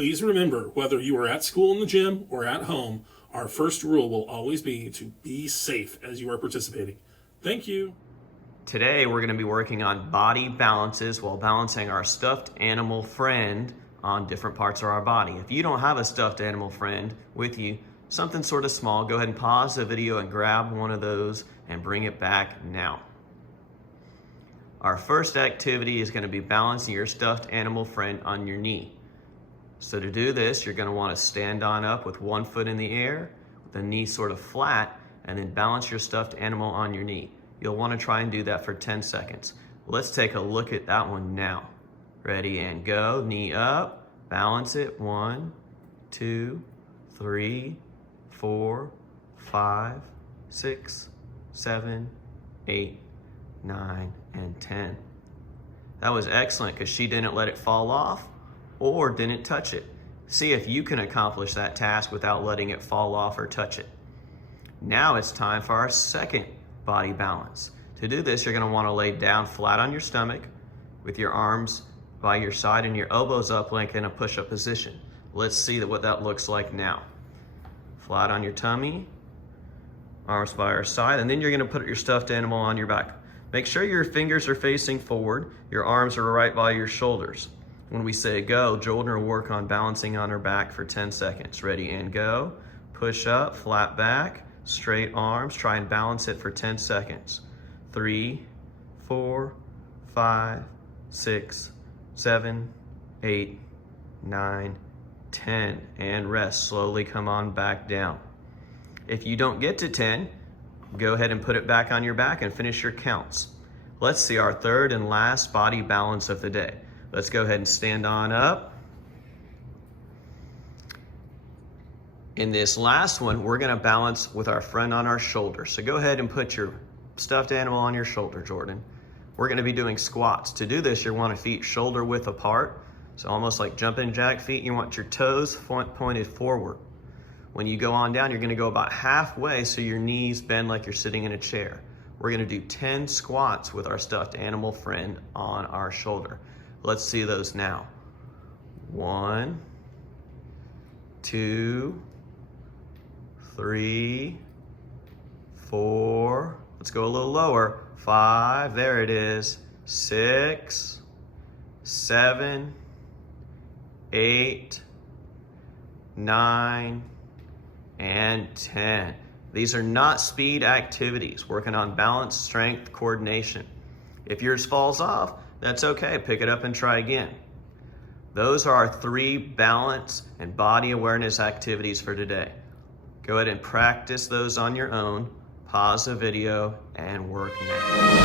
Please remember, whether you are at school, in the gym, or at home, our first rule will always be to be safe as you are participating. Thank you. Today we're going to be working on body balances while balancing our stuffed animal friend on different parts of our body. If you don't have a stuffed animal friend with you, something sort of small, go ahead and pause the video and grab one of those and bring it back now. Our first activity is going to be balancing your stuffed animal friend on your knee. So to do this, you're going to want to stand on up with one foot in the air, with the knee sort of flat, and then balance your stuffed animal on your knee. You'll want to try and do that for 10 seconds. Let's take a look at that one now. Ready and go. Knee up, balance it. 1, 2, 3, 4, 5, 6, 7, 8, 9, and 10. That was excellent because she didn't let it fall off or didn't touch it. See if you can accomplish that task without letting it fall off or touch it. Now it's time for our second body balance. To do this, you're going to want to lay down flat on your stomach with your arms by your side and your elbows up like in a push-up position. Let's see what that looks like now. Flat on your tummy, arms by your side, and then you're going to put your stuffed animal on your back. Make sure your fingers are facing forward, your arms are right by your shoulders. When we say go, Jordan will work on balancing on her back for 10 seconds. Ready and go. Push up, flat back, straight arms. Try and balance it for 10 seconds. 3, 4, 5, 6, 7, 8, 9, 10. And rest. Slowly come on back down. If you don't get to 10, go ahead and put it back on your back and finish your counts. Let's see our third and last body balance of the day. Let's go ahead and stand on up. In this last one, we're going to balance with our friend on our shoulder. So go ahead and put your stuffed animal on your shoulder, Jordan. We're going to be doing squats. To do this, you want to feet shoulder width apart. So almost like jumping jack feet, you want your toes pointed forward. When you go on down, you're going to go about halfway so your knees bend like you're sitting in a chair. We're going to do 10 squats with our stuffed animal friend on our shoulder. Let's see those now. 1, 2, 3, 4. Let's go a little lower. 5, there it is. 6, 7, 8, 9, and 10. These are not speed activities, working on balance, strength, coordination. If yours falls off, that's okay, pick it up and try again. Those are our 3 balance and body awareness activities for today. Go ahead and practice those on your own, pause the video, and work now.